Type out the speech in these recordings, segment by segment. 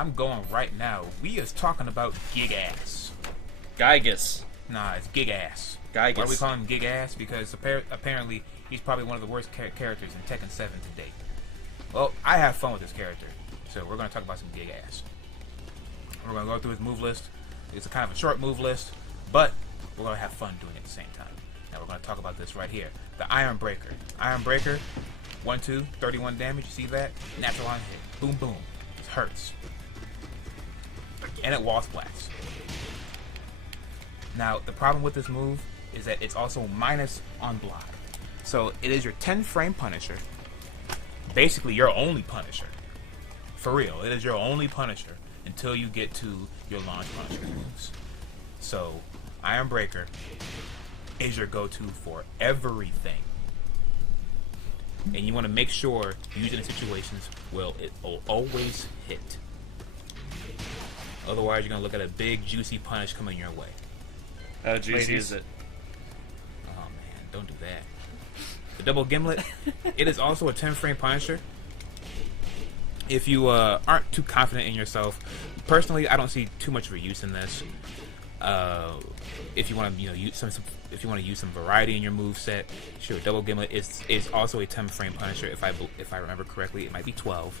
I'm going right now. We is talking about Gigas. Gigas. Nah, it's Gigas. Gigas. Why do we call him Gigas? Because apparently he's probably one of the worst characters in Tekken 7 to date. Well, I have fun with this character, so we're going to talk about some Gigas. We're going to go through his move list. It's a kind of a short move list, but we're going to have fun doing it at the same time. Now we're going to talk about this right here. The Iron Breaker. Iron Breaker, 1-2, 31 damage. You see that? Natural on hit. Boom, boom. It hurts. And it wall splats. Now, the problem with this move is that it's also minus on block. So it is your 10 frame Punisher. Basically, your only Punisher. For real, it is your only Punisher until you get to your launch Punisher moves. So, Iron Breaker is your go-to for everything. And you want to make sure you use it in situations where it will always hit. Otherwise, you're going to look at a big, juicy punish coming your way. How juicy is it? Oh man, don't do that. The double gimlet, it is also a 10 frame Punisher. If you aren't too confident in yourself, personally, I don't see too much of a use in this. If you want to, use if you want to use some variety in your move set, sure. Double gimlet is also a 10 frame Punisher. If I remember correctly, it might be 12.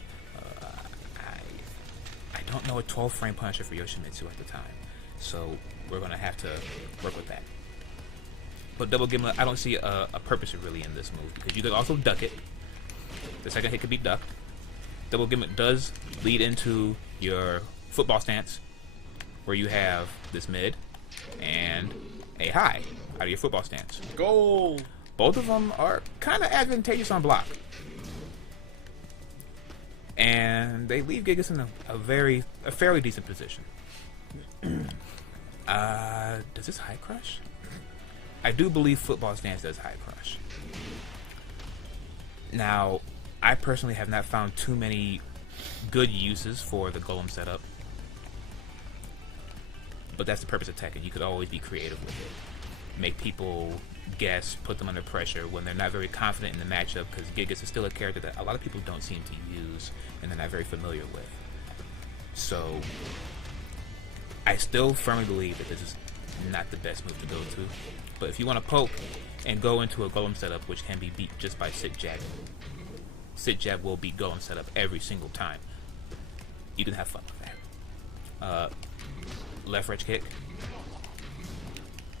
I don't know a 12 frame Punisher for Yoshimitsu at the time, so we're gonna have to work with that. But double gimlet, I don't see a purpose really in this move because you could also duck it. The second hit could be ducked. Double gimlet does lead into your football stance, where you have this mid and a high out of your football stance. Goal. Both of them are kind of advantageous on block, and they leave Gigas in a fairly decent position. Does this high crush? I do believe football stance does high crush. Now, I personally have not found too many good uses for the golem setup, but that's the purpose of Tekken. You could always be creative with it. Make people guess, put them under pressure when they're not very confident in the matchup, because Gigas is still a character that a lot of people don't seem to use and they're not very familiar with. So, I still firmly believe that this is not the best move to go to. But if you want to poke and go into a golem setup, which can be beat just by sit jab, sit jab will beat golem setup every single time. You can have fun with that. Left edge kick.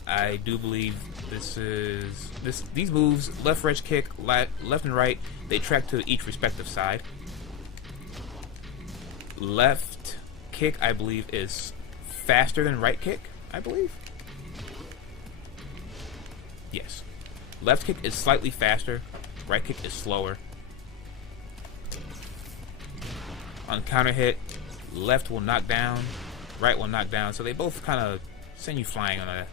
I do believe these moves, left edge kick, left and right, they track to each respective side. Left kick, I believe, is faster than right kick, I believe. Yes. Left kick is slightly faster, right kick is slower. On counter hit, left will knock down, right will knock down, so they both kind of send you flying on a...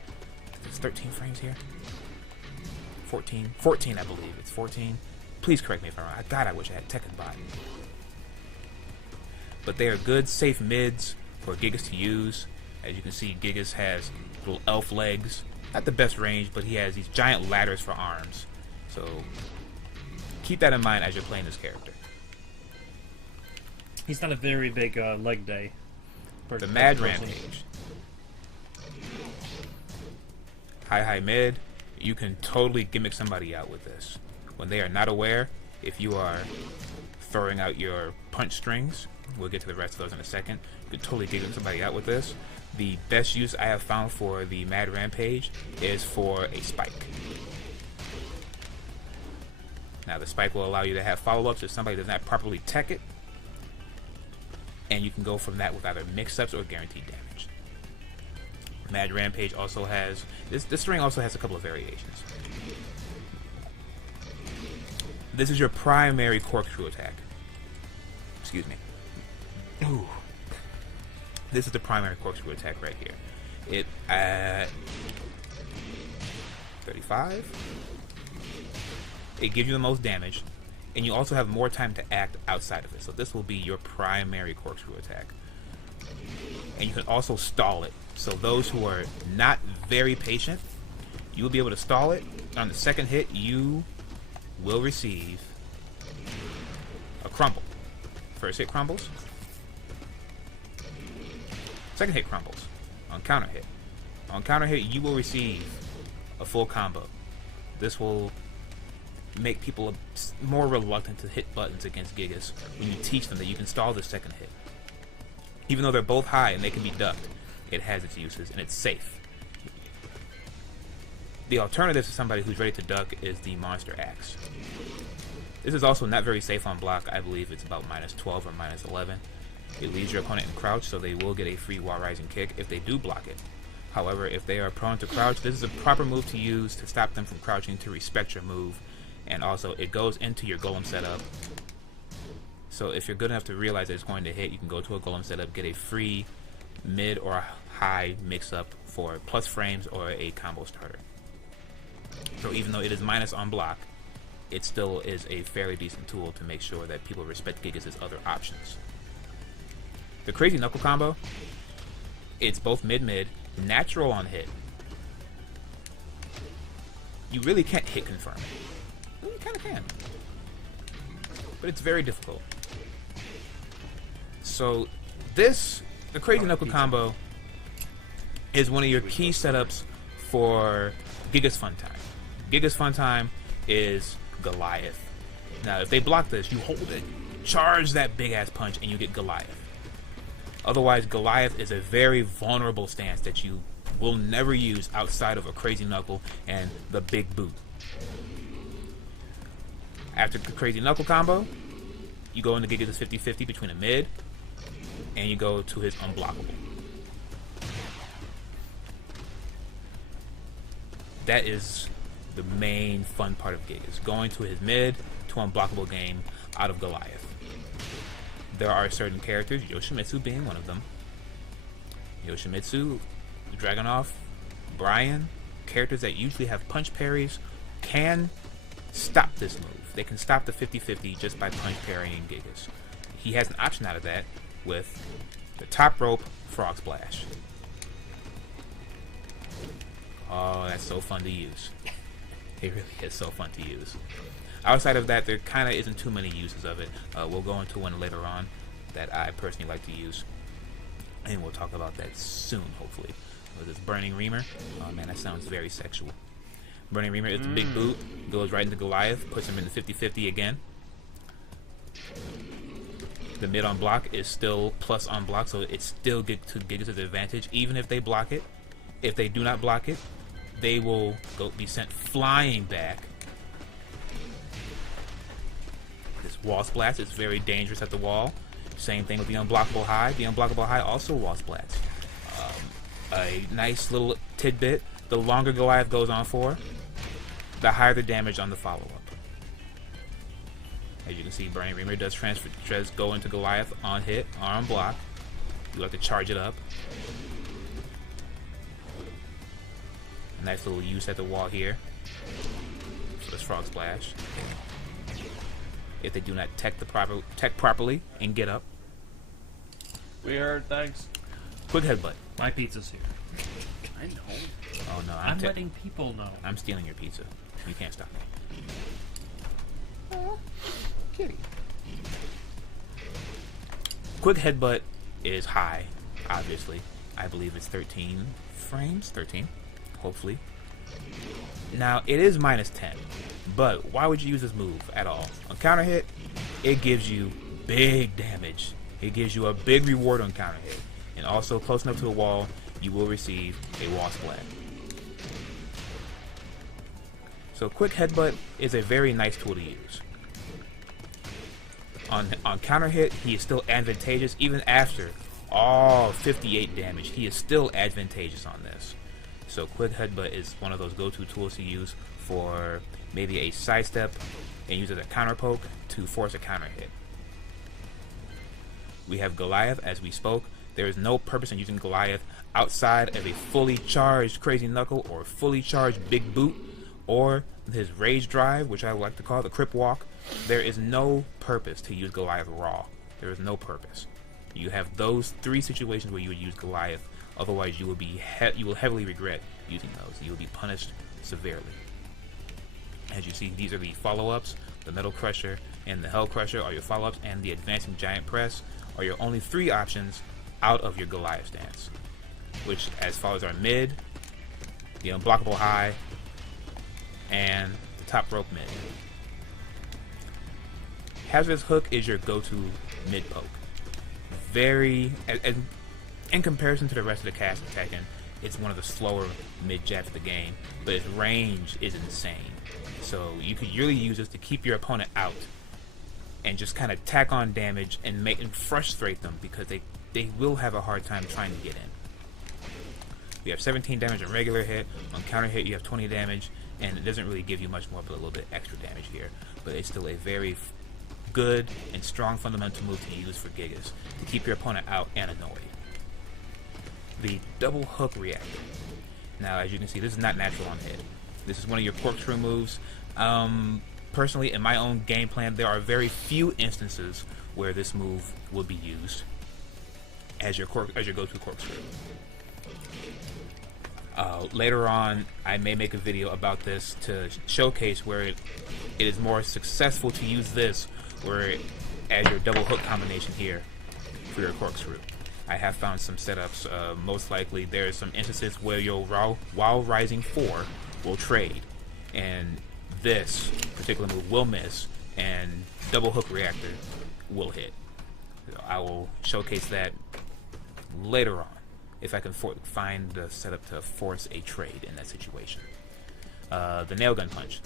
It's 13 frames here? 14? 14, I believe. It's 14. Please correct me if I'm wrong. God, I wish I had Tekken bot. But they are good, safe mids for Gigas to use. As you can see, Gigas has little elf legs. Not the best range, but he has these giant ladders for arms. So keep that in mind as you're playing this character. He's not a very big leg day. The Mad Rampage. High mid. You can totally gimmick somebody out with this. When they are not aware, if you are throwing out your punch strings, we'll get to the rest of those in a second, you can totally gimmick somebody out with this. The best use I have found for the Mad Rampage is for a spike. Now the spike will allow you to have follow-ups if somebody does not properly tech it, and you can go from that with either mix-ups or guaranteed damage. Mad Rampage also has... This string also has a couple of variations. This is your primary corkscrew attack. Excuse me. Ooh. This is the primary corkscrew attack right here. It at 35. It gives you the most damage, and you also have more time to act outside of it. So this will be your primary corkscrew attack. And you can also stall it. So those who are not very patient, you will be able to stall it. On the second hit, you will receive a crumble. First hit crumbles. Second hit crumbles. On counter hit. On counter hit, you will receive a full combo. This will make people more reluctant to hit buttons against Gigas when you teach them that you can stall the second hit. Even though they're both high and they can be ducked, it has its uses and it's safe. The alternative to somebody who's ready to duck is the Monster Axe. This is also not very safe on block. I believe it's about -12 or -11. It leaves your opponent in crouch, so they will get a free wall rising kick if they do block it. However, if they are prone to crouch, this is a proper move to use to stop them from crouching, to respect your move. And also, it goes into your golem setup. So if you're good enough to realize that it's going to hit, you can go to a golem setup, get a free mid or high mix-up for plus frames or a combo starter. So even though it is minus on block, it still is a fairly decent tool to make sure that people respect Gigas' other options. The Crazy Knuckle combo, it's both mid-mid, natural on hit. You really can't hit confirm it. Well, you kind of can. But it's very difficult. So the Crazy Knuckle combo is one of your key setups for Gigas Fun Time. Gigas Fun Time is Goliath. Now, if they block this, you hold it, charge that big-ass punch, and you get Goliath. Otherwise, Goliath is a very vulnerable stance that you will never use outside of a Crazy Knuckle and the big boot. After the Crazy Knuckle combo, you go into Gigas' 50-50 between a mid, and you go to his unblockable. That is the main fun part of Gigas, going to his mid to unblockable game out of Goliath. There are certain characters, Yoshimitsu being one of them. Yoshimitsu, Dragunov, Brian, characters that usually have punch parries, can stop this move. They can stop the 50-50 just by punch parrying Gigas. He has an option out of that with the top rope frog splash. Oh, that's so fun to use. It really is so fun to use. Outside of that, there kind of isn't too many uses of it. We'll go into one later on that I personally like to use, and we'll talk about that soon, hopefully. With this Burning Reamer. Oh man, that sounds very sexual. Burning Reamer is the big boot, goes right into Goliath, puts him in the 50-50 again. The mid on block is still plus on block, so it's still to Gigas' advantage, even if they block it. If they do not block it, they will be sent flying back. This wall splash is very dangerous at the wall. Same thing with the unblockable high. The unblockable high also wall splash. A nice little tidbit: the longer Goliath goes on for, the higher the damage on the follow-up. As you can see, Burning Reamer does go into Goliath on hit, or on block. You have to charge it up. A nice little use at the wall here for this frog splash. If they do not tech properly and get up. We heard, thanks. Quick headbutt. My pizza's here. I know. Oh no, I'm letting people know. I'm stealing your pizza. You can't stop me. Oh, kitty. Quick headbutt is high, obviously. I believe it's 13 frames. 13, hopefully. Now, it is -10, but why would you use this move at all? On counter hit, it gives you big damage. It gives you a big reward on counter hit. And also, close enough to the wall, you will receive a wall splat. So quick headbutt is a very nice tool to use. On counter hit, he is still advantageous even after all 58 damage. He is still advantageous on this. So quick headbutt is one of those go-to tools to use for maybe a sidestep and use it as a counter poke to force a counter hit. We have Goliath, as we spoke. There is no purpose in using Goliath outside of a fully charged Crazy Knuckle or fully charged Big Boot or his Rage Drive, which I like to call the Crip Walk. There is no purpose to use Goliath raw. There is no purpose. You have those three situations where you would use Goliath. Otherwise, you will heavily regret using those. You will be punished severely. As you see, these are the follow-ups. The Metal Crusher and the Hell Crusher are your follow-ups, and the Advancing Giant Press are your only three options out of your Goliath stance, which as far as our mid, the unblockable high, and the top rope mid. Hazardous hook is your go-to mid poke. Very, in comparison to the rest of the cast of Tekken, it's one of the slower mid jabs of the game, but its range is insane. So you could really use this to keep your opponent out and just kind of tack on damage and make and frustrate them, because they will have a hard time trying to get in. You have 17 damage on regular hit. On counter hit, you have 20 damage, and it doesn't really give you much more but a little bit extra damage here. But it's still a very good and strong fundamental move to use for Gigas to keep your opponent out and annoyed. The double hook reactor. Now, as you can see, this is not natural on hit. This is one of your corkscrew moves. Personally, in my own game plan, there are very few instances where this move will be used as your go-to corkscrew. Later on, I may make a video about this to showcase where it is more successful to use this as your double hook combination here for your corkscrew. I have found some setups. Most likely, there are some instances where your while rising 4 will trade, and this particular move will miss, and double hook reactor will hit. So I will showcase that later on if I can find the setup to force a trade in that situation. The nail gun punch.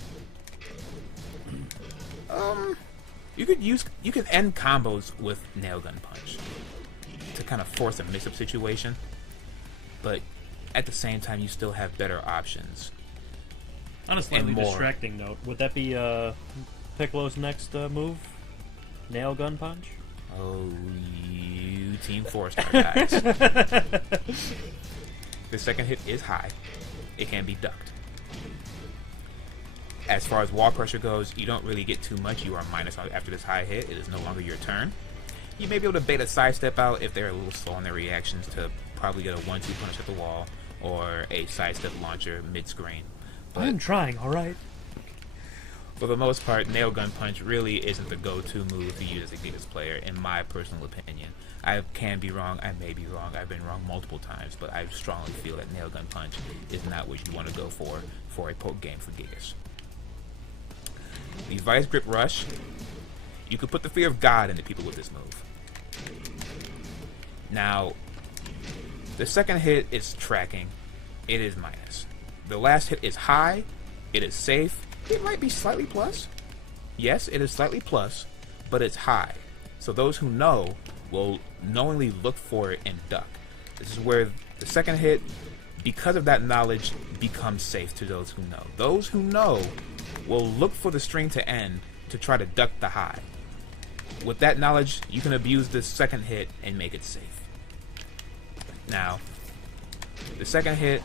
You can end combos with nail gun punch to kind of force a mix-up situation, but at the same time you still have better options. On a slightly distracting note, would that be Piccolo's next move? Nail gun punch? Oh, you Team 4-star guys. The second hit is high. It can be ducked. As far as wall pressure goes, you don't really get too much. You are minus after this high hit. It is no longer your turn. You may be able to bait a sidestep out if they're a little slow in their reactions to probably get a 1-2 punish at the wall or a sidestep launcher mid-screen. I'm trying, alright? For the most part, nail gun punch really isn't the go-to move to use as a Gigas player, in my personal opinion. I can be wrong, I may be wrong, I've been wrong multiple times, but I strongly feel that nail gun punch is not what you want to go for a poke game for Gigas. The Vice Grip Rush, you could put the fear of God into people with this move. Now, the second hit is tracking, it is minus. The last hit is high, it is safe, it might be slightly plus. Yes, it is slightly plus, but it's high. So those who know will knowingly look for it and duck. This is where the second hit, because of that knowledge, becomes safe to those who know. Those who know will look for the string to end to try to duck the high. With that knowledge, you can abuse this second hit and make it safe. Now, the second hit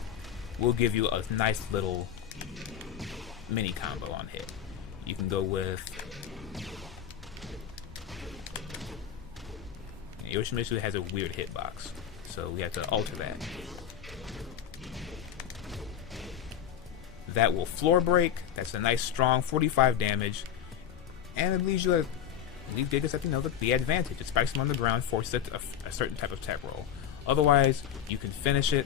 will give you a nice little mini combo on hit. You can go with Yoshimitsu has a weird hitbox, so we have to alter that. That will floor break. That's a nice strong 45 damage, and it leaves Gigas at the advantage. It spikes him on the ground, forces a certain type of tap roll. Otherwise, you can finish it,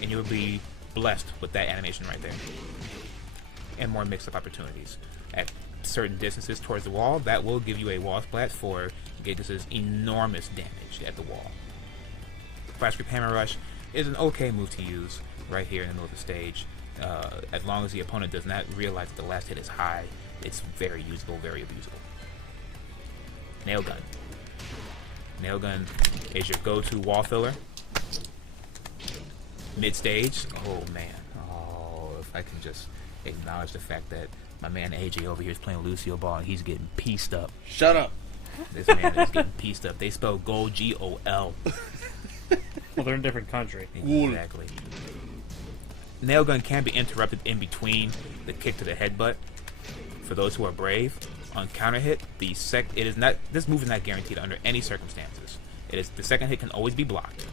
and you'll be blessed with that animation right there. And more mix-up opportunities. At certain distances towards the wall, that will give you a wall splat for Gigas' enormous damage at the wall. Flash Grip Hammer Rush is an okay move to use right here in the middle of the stage. As long as the opponent does not realize that the last hit is high, it's very usable, very abusable. Nail Gun. Nail Gun is your go-to wall filler. Mid-stage, oh man. Oh, if I can just acknowledge the fact that my man AJ over here is playing Lucio Ball and he's getting pieced up. Shut up. This man is getting pieced up. They spell gold G-O-L. Well, they're in a different country. Exactly. Nail Gun can be interrupted in between the kick to the headbutt. For those who are brave, on counter hit, this move is not guaranteed under any circumstances. The second hit can always be blocked.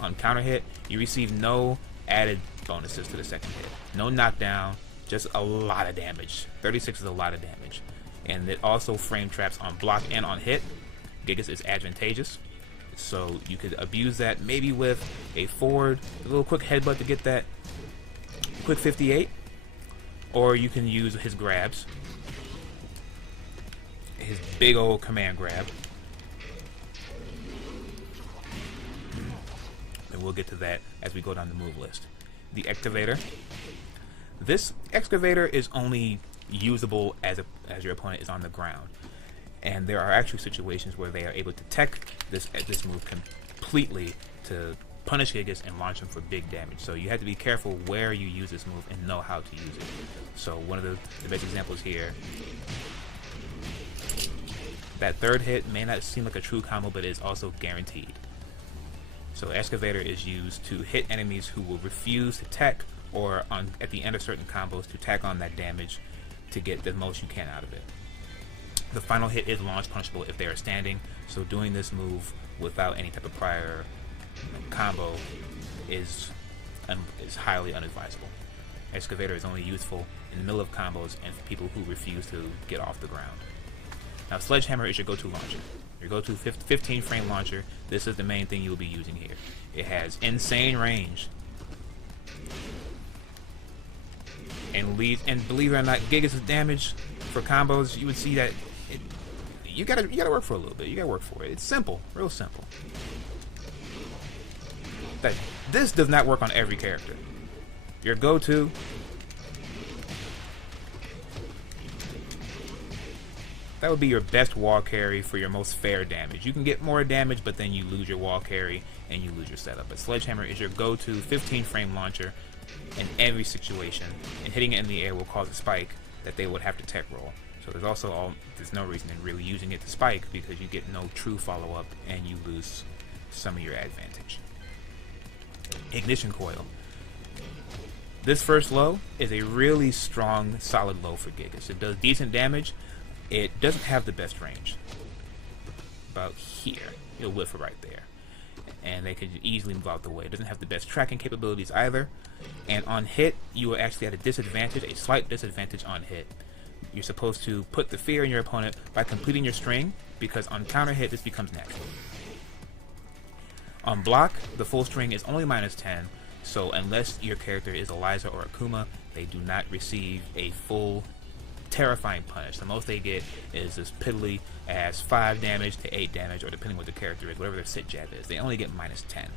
On counter hit, you receive no added bonuses to the second hit. No knockdown, just a lot of damage. 36 is a lot of damage. And it also frame traps on block and on hit. Gigas is advantageous. So you could abuse that maybe with a forward, a little quick headbutt to get that quick 58, or you can use his grabs, his big old command grab. And we'll get to that as we go down the move list. The excavator. This excavator is only usable as your opponent is on the ground, and there are actually situations where they are able to tech this move completely to punish Gigas and launch him for big damage. So you have to be careful where you use this move and know how to use it. So one of the best examples here, that third hit may not seem like a true combo, but it is also guaranteed. So excavator is used to hit enemies who will refuse to tech, or at the end of certain combos to tack on that damage to get the most you can out of it. The final hit is launch punishable if they are standing, so doing this move without any type of prior combo is highly unadvisable. Excavator is only useful in the middle of combos and for people who refuse to get off the ground. Now Sledgehammer is your go-to launcher. Your go-to 15 frame launcher. This is the main thing you'll be using here. It has insane range. And believe it or not, Gigas' damage for combos, you would see that you gotta work for a little bit. You gotta work for it. It's simple, real simple. That this does not work on every character. Your go-to, that would be your best wall carry for your most fair damage. You can get more damage, but then you lose your wall carry and you lose your setup. But Sledgehammer is your go-to 15 frame launcher in every situation, and hitting it in the air will cause a spike that they would have to tech roll. So there's no reason in really using it to spike, because you get no true follow-up and you lose some of your advantage. Ignition coil. This first low is a really strong, solid low for Gigas. It does decent damage. It doesn't have the best range. About here. It'll whiff it right there. And they could easily move out the way. It doesn't have the best tracking capabilities either. And on hit, you are actually at a disadvantage, a slight disadvantage on hit. You're supposed to put the fear in your opponent by completing your string, because on counter hit, this becomes natural. On block, the full string is only -10, so unless your character is Eliza or Akuma, they do not receive a full terrifying punish. The most they get is as piddly as 5 damage to 8 damage, or depending what the character is, whatever their sit jab is. They only get -10.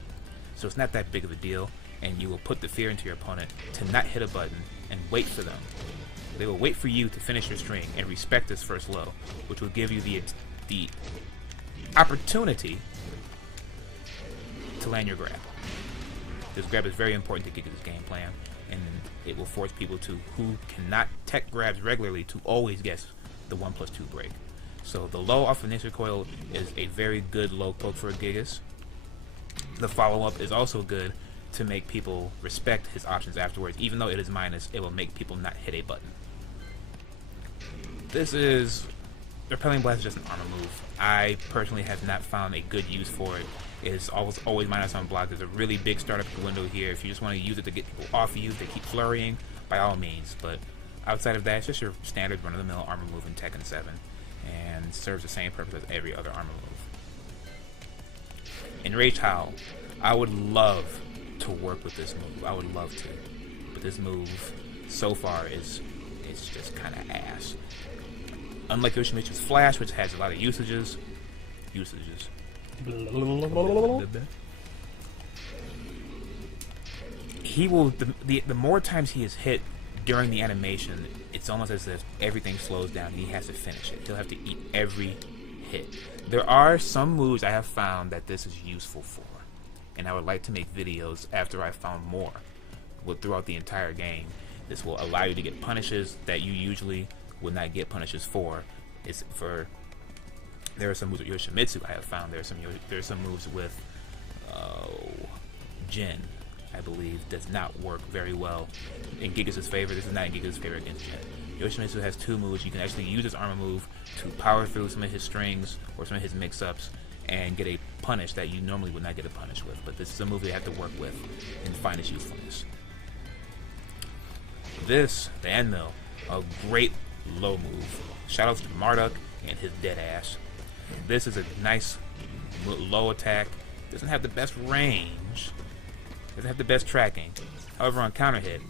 So it's not that big of a deal, and you will put the fear into your opponent to not hit a button and wait for them. They will wait for you to finish your string and respect this first low, which will give you the opportunity to land your grab. This grab is very important to Gigas' game plan, and it will force people who cannot tech grabs regularly to always guess the 1+2 break. So the low off of Ninja Coil is a very good low poke for Gigas. The follow-up is also good to make people respect his options afterwards. Even though it is minus, it will make people not hit a button. Repelling Blast is just an armor move. I personally have not found a good use for it. It's always minus on block. There's a really big startup window here. If you just want to use it to get people off of you, they keep flurrying, by all means. But outside of that, it's just your standard run-of-the-mill armor move in Tekken 7, and serves the same purpose as every other armor move. Enraged Howl. I would love to work with this move. I would love to. But this move, so far, it's just kind of ass. Unlike Yoshimitsu's Flash, which has a lot of usages. He will, the more times he is hit during the animation, it's almost as if everything slows down and he has to finish it. He'll have to eat every hit. There are some moves I have found that this is useful for, and I would like to make videos after I've found more throughout the entire game. This will allow you to get punishes that you usually would not get punishes for. There are some moves with Yoshimitsu I have found. There are some moves with Jin, I believe, does not work very well in Gigas' favor. This is not in Gigas' favor against Jin. Yoshimitsu has 2 moves. You can actually use his armor move to power through some of his strings or some of his mix-ups and get a punish that you normally would not get a punish with. But this is a move you have to work with and find its usefulness. The Endmill, a great low move. Shoutouts to Marduk and his dead ass. This is a nice low attack, doesn't have the best range, doesn't have the best tracking. However, on counter hit,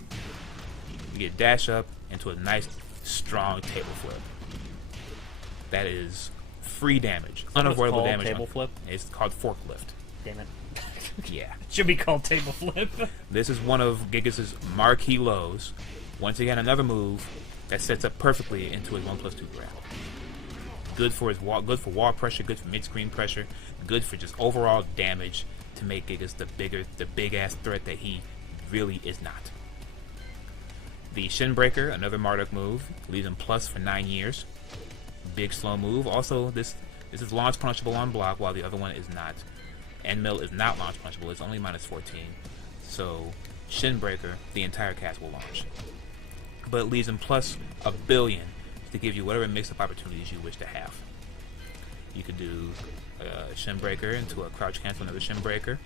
you get dash up into a nice, strong table flip. That is free damage, unavoidable damage. Table flip? It's called forklift. Damn it. Yeah. Should be called table flip. This is one of Gigas' marquee lows. Once again, another move that sets up perfectly into a 1+2 grab. Good for wall pressure, good for mid-screen pressure, good for just overall damage to make Gigas the big-ass threat that he really is not. The Shin Breaker, another Marduk move, leaves him plus for 9 years. Big slow move. Also, this is launch punishable on block, while the other one is not. End mill is not launch punishable, it's only minus 14. So, Shin Breaker, the entire cast will launch. But it leaves him plus a billion to give you whatever mix-up opportunities you wish to have. You could do a Shin Breaker into a crouch cancel, another Shin Breaker.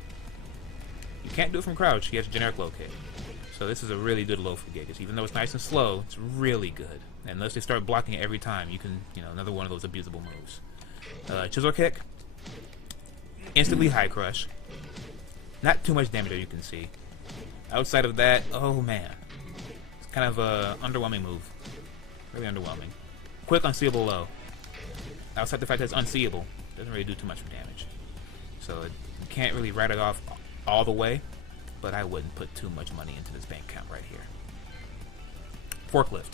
You can't do it from crouch, he has a generic low kick. So this is a really good low for Gigas. Even though it's nice and slow, it's really good. And unless they start blocking it every time, you can, another one of those abusable moves. Chisel Kick, instantly high crush. Not too much damage, as you can see. Outside of that, oh man. It's kind of a underwhelming move. Really underwhelming. Quick unseeable low. Outside the fact that it's unseeable, doesn't really do too much for damage. So you can't really write it off all the way, but I wouldn't put too much money into this bank account right here. Forklift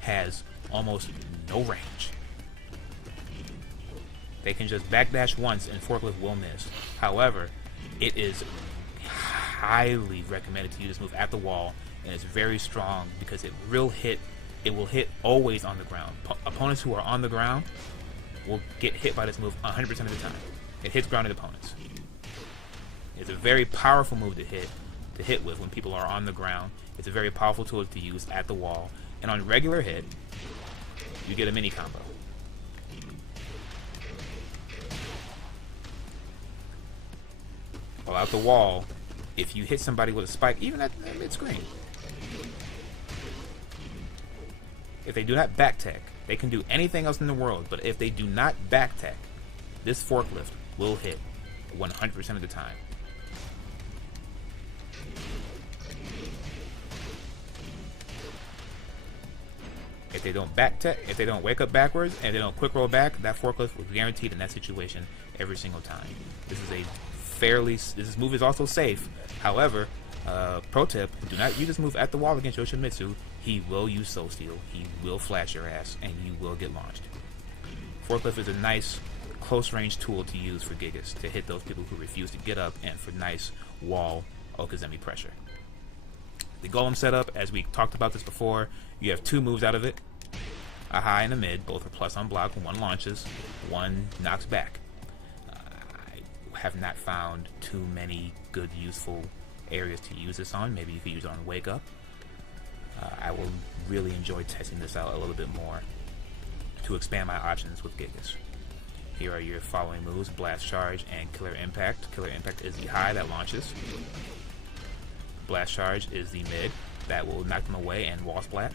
has almost no range. They can just backdash once and Forklift will miss. However, it is highly recommended to use this move at the wall, and it's very strong because it will hit always on the ground. Opponents who are on the ground will get hit by this move 100% of the time. It hits grounded opponents. It's a very powerful move to hit with when people are on the ground. It's a very powerful tool to use at the wall. And on regular hit, you get a mini combo. While out the wall, if you hit somebody with a spike, even at mid-screen, if they do not back tech, they can do anything else in the world, but if they do not back tech, this forklift will hit 100% of the time. If they don't back tech, if they don't wake up backwards, and they don't quick roll back, that forklift will be guaranteed in that situation every single time. This move is also safe. However, pro tip, do not use this move at the wall against Yoshimitsu. He will use Soul Steal, he will flash your ass, and you will get launched. Forklift is a nice close range tool to use for Gigas to hit those people who refuse to get up, and for nice wall Okazemi pressure. The Golem setup, as we talked about this before, you have two moves out of it. A high and a mid, both are plus on block. One launches, one knocks back. I have not found too many good, useful areas to use this on. Maybe you could use it on Wake Up. I will really enjoy testing this out a little bit more to expand my options with Gigas. Here are your following moves: Blast Charge and Killer Impact. Killer Impact is the high that launches. Blast Charge is the mid that will knock them away and wall splat.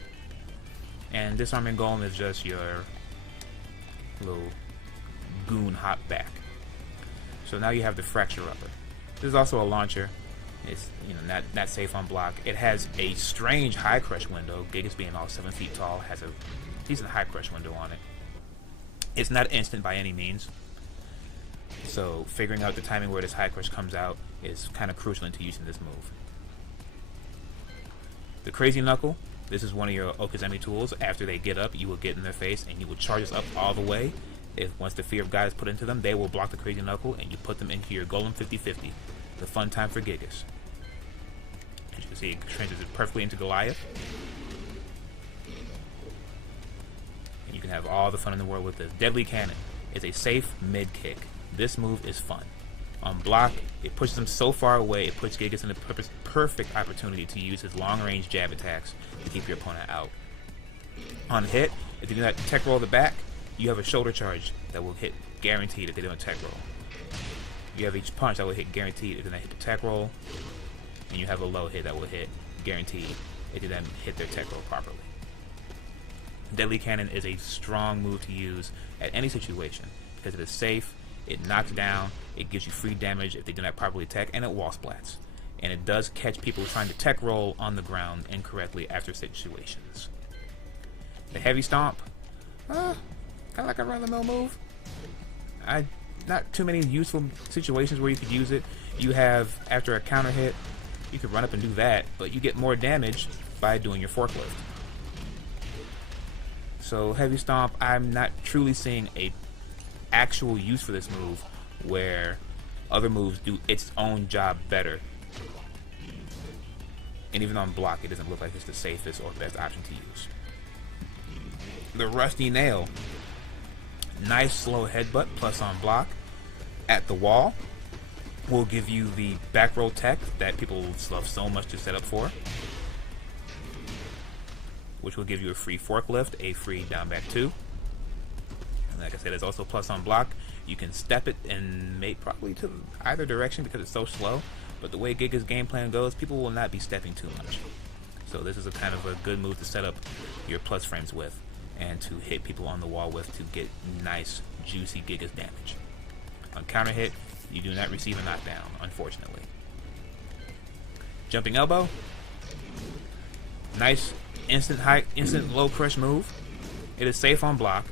And Disarming Golem is just your little goon hop back. So now you have the Fracture Upper. This is also a launcher. It's not safe on block. It has a strange high crush window. Gigas being all 7 feet tall has a decent high crush window on it. It's not instant by any means. So figuring out the timing where this high crush comes out is kind of crucial into using this move. The Crazy Knuckle. This is one of your Okazemi tools. After they get up, you will get in their face and you will charge us up all the way. Once the Fear of God is put into them, they will block the Crazy Knuckle and you put them into your Golem 50-50. The fun time for Gigas. As you can see, it transitions perfectly into Goliath. And you can have all the fun in the world with this. Deadly Cannon is a safe mid kick. This move is fun. On block, it pushes them so far away, it puts Gigas in a perfect opportunity to use his long-range jab attacks to keep your opponent out. On hit, if you do not tech roll the back, you have a shoulder charge that will hit guaranteed if they don't tech roll. You have each punch that will hit guaranteed if they don't hit the tech roll, and you have a low hit that will hit guaranteed if they don't hit their tech roll properly. Deadly Cannon is a strong move to use at any situation because it is safe, It knocks down, it gives you free damage if they do not properly tech, and it wall splats. And it does catch people trying to tech roll on the ground incorrectly after situations. The heavy stomp, kind of like a run-of-the-mill move. Not too many useful situations where you could use it. You have, after a counter hit, you could run up and do that, but you get more damage by doing your forklift. So heavy stomp, I'm not truly seeing a actual use for this move where other moves do its own job better. And even on block, it doesn't look like it's the safest or the best option to use. The rusty nail, nice slow headbutt plus on block at the wall will give you the back roll tech that people love so much to set up for, which will give you a free forklift, a free down back 2. And like I said, it's also plus on block. You can step it and make probably to either direction because it's so slow, but the way Gigas game plan goes, people will not be stepping too much. So this is a kind of a good move to set up your plus frames with and to hit people on the wall with to get nice juicy Gigas damage. On counter hit, you do not receive a knockdown, unfortunately. Jumping elbow, nice instant low crush move. It is safe on block,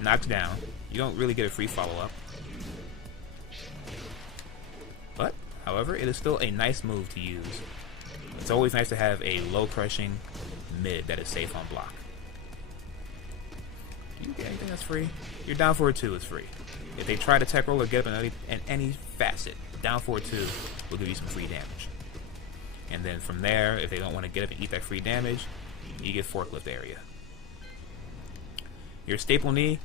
knocks down. You don't really get a free follow-up, but however, it is still a nice move to use. It's always nice to have a low crushing mid that is safe on block. Do you get anything that's free? Your down forward 2 is free. If they try to tech roll or get up in any facet, down forward 2 will give you some free damage. And then from there, if they don't want to get up and eat that free damage, you get forklift area. Your staple knee,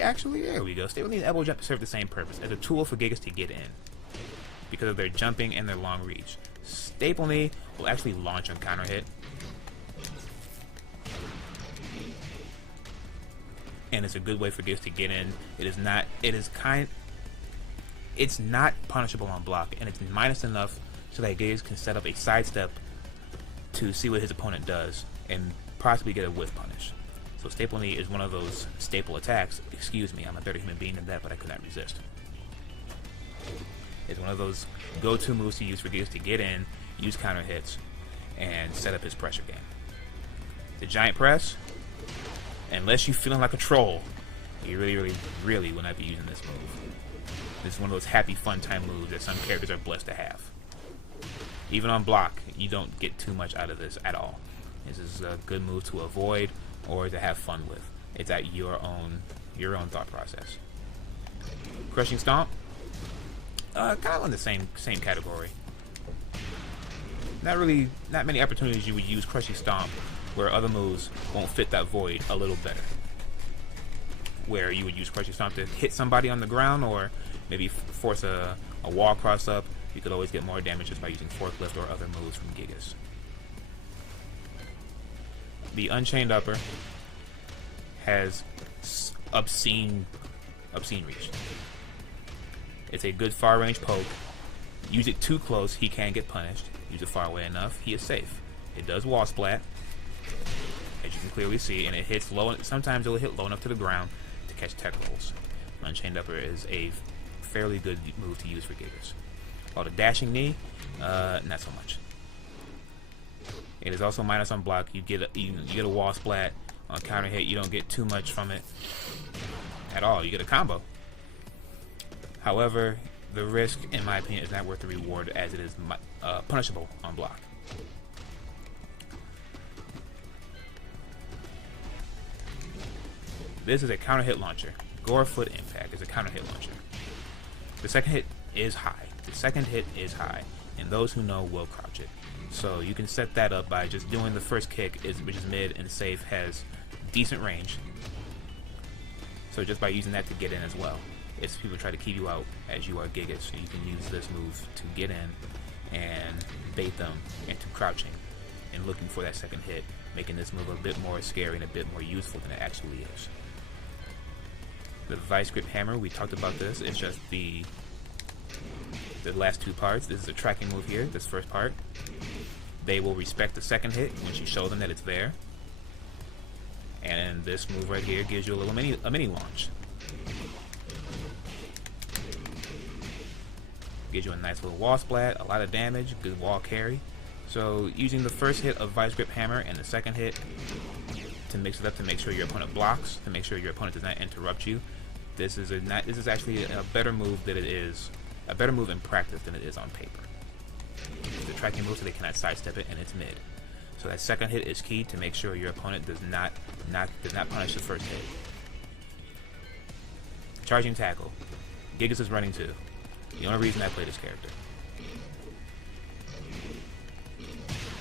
actually, there we go. Staple knee and elbow jump serve the same purpose as a tool for Gigas to get in because of their jumping and their long reach. Staple knee will actually launch on counter hit. And it's a good way for Gigas to get in. It's not punishable on block, and it's minus enough so that Gigas can set up a sidestep to see what his opponent does and possibly get a whiff punish. So staple knee is one of those staple attacks. Excuse me, I'm a better human being than that, but I could not resist. It's one of those go-to moves to use for Gigas to get in, use counter hits, and set up his pressure game. The giant press, unless you're feeling like a troll, you really will not be using this move. This is one of those happy fun time moves that some characters are blessed to have. Even on block, you don't get too much out of this at all. This is a good move to avoid or to have fun with. It's at your own thought process. Crushing stomp, kind of in the same category. Not many opportunities you would use crushing stomp where other moves won't fit that void a little better. Where you would use crushing stomp to hit somebody on the ground or maybe force a wall cross up. You could always get more damage just by using forklift or other moves from Gigas. The Unchained Upper has obscene reach. It's a good far range poke. Use it too close, he can get punished. Use it far away enough, he is safe. It does wall splat, as you can clearly see, and it hits low. Sometimes it will hit low enough to the ground to catch tech rolls. Unchained Upper is a fairly good move to use for Gigas. While the dashing knee, not so much. It is also minus on block. You get a wall splat on counter hit. You don't get too much from it at all. You get a combo. However, the risk, in my opinion, is not worth the reward as it is punishable on block. This is a counter hit launcher. Gore Foot Impact is a counter hit launcher. The second hit is high. And those who know will crouch it. So you can set that up by just doing the first kick, which is mid and safe, has decent range. So just by using that to get in as well. If people try to keep you out as you are Gigas, you can use this move to get in and bait them into crouching and looking for that second hit, making this move a bit more scary and a bit more useful than it actually is. The Vice Grip Hammer, we talked about this. It's just the last two parts. This is a tracking move here, this first part. They will respect the second hit once you show them that it's there. And this move right here gives you a mini launch. Gives you a nice little wall splat, a lot of damage, good wall carry. So using the first hit of Vice Grip Hammer and the second hit to mix it up to make sure your opponent blocks, to make sure your opponent does not interrupt you. This is actually a better move than it is, a better move in practice than it is on paper. It's a tracking move so they cannot sidestep it, and it's mid. So that second hit is key to make sure your opponent does not punish the first hit. Charging tackle. Gigas is running too. The only reason I play this character.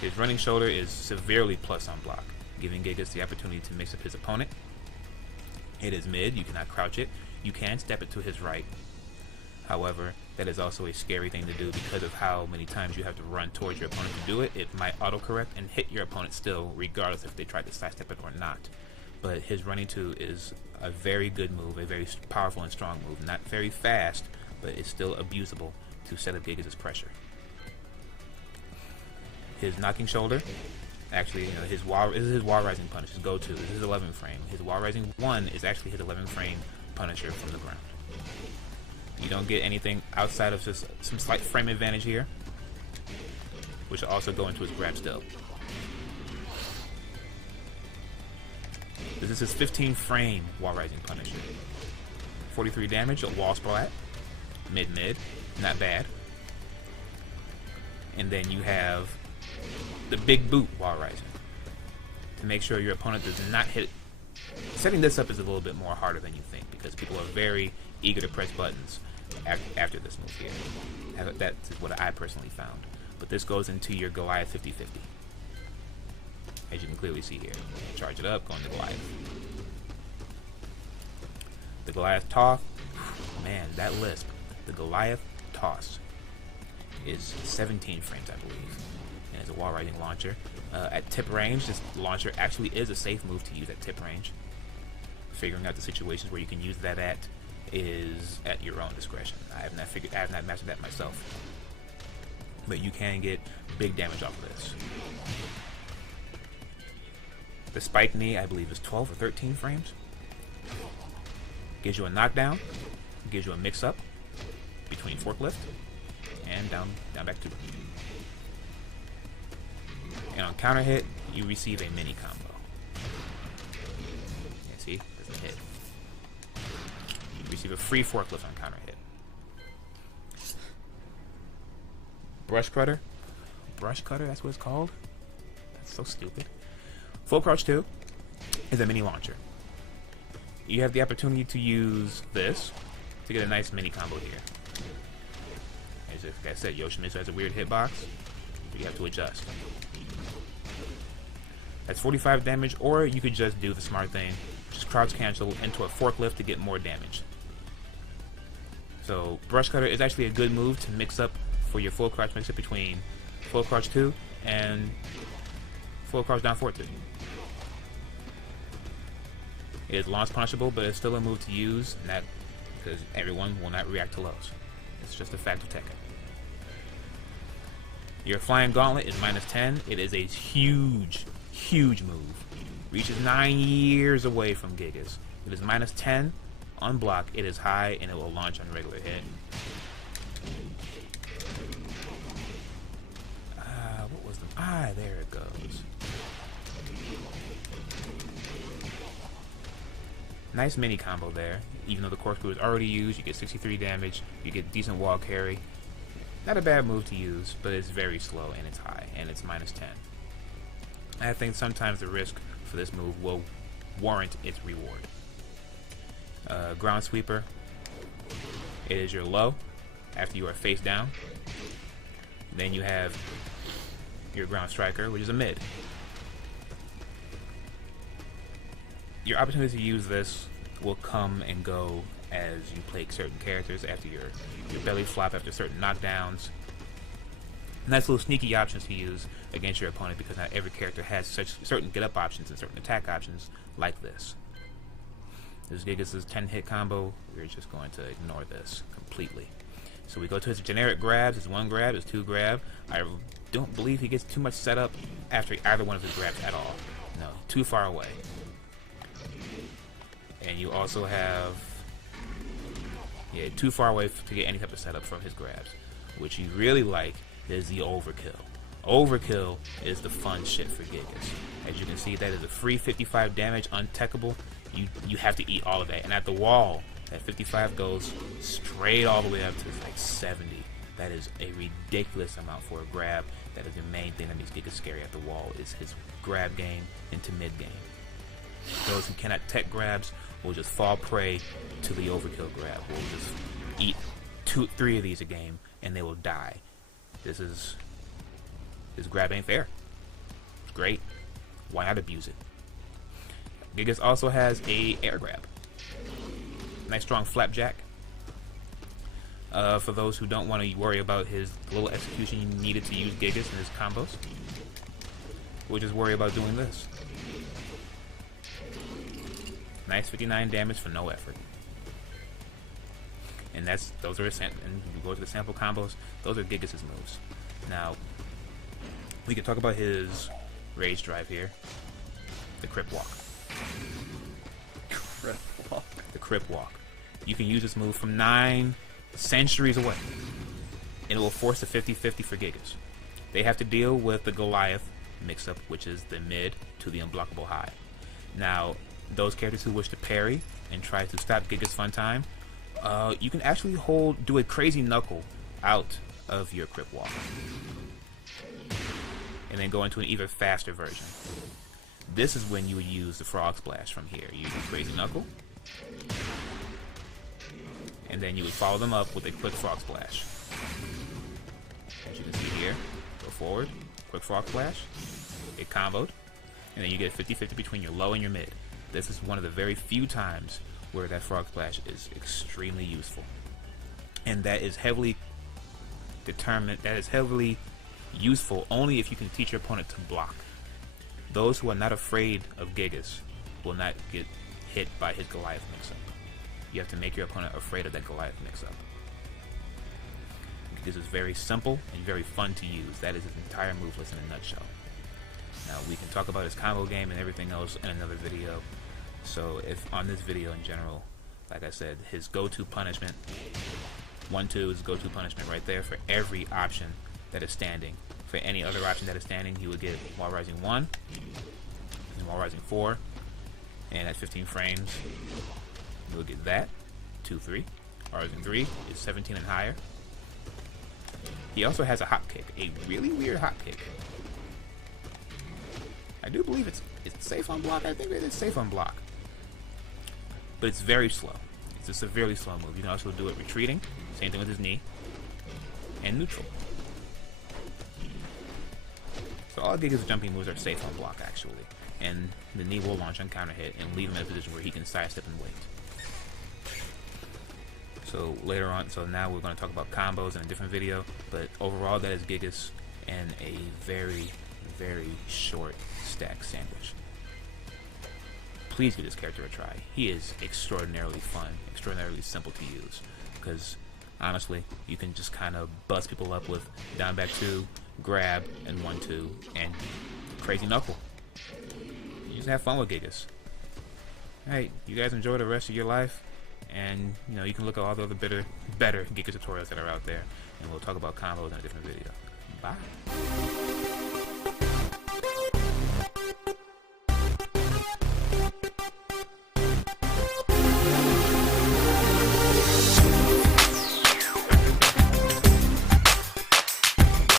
His running shoulder is severely plus on block, giving Gigas the opportunity to mix up his opponent. It is mid, you cannot crouch it. You can step it to his right. However, that is also a scary thing to do because of how many times you have to run towards your opponent to do it. It might autocorrect and hit your opponent still, regardless if they try to sidestep it or not. But his running 2 is a very good move, a very powerful and strong move. Not very fast, but it's still abusable to set up Gigas' pressure. His knocking shoulder, actually, you know, this is his wall rising punish, his go-to. This is his 11 frame. His wall rising 1 is actually his 11 frame punisher from the ground. You don't get anything outside of just some slight frame advantage here, which will also go into his grab still. This is his 15 frame wall rising punisher. 43 damage, a wall splat, mid-mid, not bad. And then you have the big boot wall rising to make sure your opponent does not hit. Setting this up is a little bit more harder than you think because people are very eager to press buttons after this move here. That is what I personally found. But this goes into your Goliath 50-50. As you can clearly see here. Charge it up, go into Goliath. The Goliath toss, man, that lisp. The Goliath toss is 17 frames, I believe. And it's a wall riding launcher. At tip range, this launcher actually is a safe move to use at tip range. Figuring out the situations where you can use that at is at your own discretion. I have not mastered that myself. But you can get big damage off of this. The spike knee, I believe, is 12 or 13 frames. Gives you a knockdown, gives you a mix-up between forklift and down back 2. And on counter hit, you receive a mini combo. Yeah, see? Doesn't hit. You receive a free forklift on counter hit. Brush cutter. Brush cutter, that's what it's called? That's so stupid. Full crouch 2 is a mini launcher. You have the opportunity to use this to get a nice mini combo here. As I said, Yoshimitsu has a weird hitbox, but you have to adjust. That's 45 damage, or you could just do the smart thing, just crouch cancel into a forklift to get more damage. So brush cutter is actually a good move to mix up for your full crouch mix up between full crouch 2 and full crouch down forward 2. It is launch punishable, but it's still a move to use, not because everyone will not react to lows. It's just a fact of Tekken. Your flying gauntlet is -10. It is a huge, huge move. Reaches 9 years away from Gigas. It is -10 on block. It is high, and it will launch on regular hit. What was the... there it goes. Nice mini combo there. Even though the corkscrew is already used, you get 63 damage, you get decent wall carry. Not a bad move to use, but it's very slow and it's high, and it's -10. I think sometimes the risk for this move will warrant its reward. Ground sweeper. It is your low after you are face down. Then you have your ground striker, which is a mid. Your opportunity to use this will come and go as you play certain characters after your belly flop after certain knockdowns. Nice little sneaky options to use against your opponent because not every character has such certain get up options and certain attack options like this. This Gigas' 10-hit combo, we're just going to ignore this completely. So we go to his generic grabs, his 1 grab, his 2 grab. I don't believe he gets too much setup after either one of his grabs at all. No, too far away. And you also have, too far away to get any type of setup from his grabs. What you really like is the overkill. Overkill is the fun shit for Gigas. As you can see, that is a free 55 damage, untechable. You have to eat all of that. And at the wall, that 55 goes straight all the way up to like 70. That is a ridiculous amount for a grab. That is the main thing that makes Gigas scary at the wall, is his grab game into mid game. Those who cannot tech grabs will just fall prey to the overkill grab. Will just eat 2-3 of these a game and they will die. This grab ain't fair. It's great. Why not abuse it? Gigas also has a air grab. Nice strong flapjack. For those who don't want to worry about his little execution needed to use Gigas in his combos, we'll just worry about doing this. Nice 59 damage for no effort. And those are and we go to the sample combos. Those are Gigas' moves. Now, we can talk about his rage drive here. The Crip Walk. Crip Walk. The Crip Walk. You can use this move from 9 centuries away, and it will force a 50-50 for Gigas. They have to deal with the Goliath mix-up, which is the mid to the unblockable high. Now, those characters who wish to parry and try to stop Gigas' fun time, you can actually do a crazy knuckle out of your Crip Walk, and then go into an even faster version. This is when you would use the Frog Splash from here. You use Crazy Knuckle, and then you would follow them up with a quick Frog Splash. As you can see here, go forward, quick Frog Splash, get comboed, and then you get 50-50 between your low and your mid. This is one of the very few times where that Frog Splash is extremely useful. And that is heavily useful only if you can teach your opponent to block. Those who are not afraid of Gigas will not get hit by his Goliath mix-up. You have to make your opponent afraid of that Goliath mix-up. Gigas is very simple and very fun to use. That is his entire move list in a nutshell. Now, we can talk about his combo game and everything else in another video. So, if on this video in general, like I said, his go-to punishment, 1-2 is go-to punishment right there for every option that is standing. For any other option that is standing, he would get Wall Rising 1, and Wall Rising 4, and at 15 frames, you will get that, 2-3. Wall Rising 3 is 17 and higher. He also has a hop kick, a really weird hop kick. I do believe it's safe on block. I think it is safe on block. But it's very slow. It's a severely slow move. You can also do it retreating, same thing with his knee, and neutral. So all Gigas' jumping moves are safe on block, actually. And the knee will launch on counter hit and leave him in a position where he can sidestep and wait. So later on, so now we're going to talk about combos in a different video, but overall that is Gigas and a very, very short stack sandwich. Please give this character a try. He is extraordinarily fun, extraordinarily simple to use, because honestly, you can just kind of buzz people up with down back 2, grab, and 1-2, and crazy knuckle. You just have fun with Gigas. Alright, you guys enjoy the rest of your life, and you know, you can look at all the other better Gigas tutorials that are out there, and we'll talk about combos in a different video. Bye.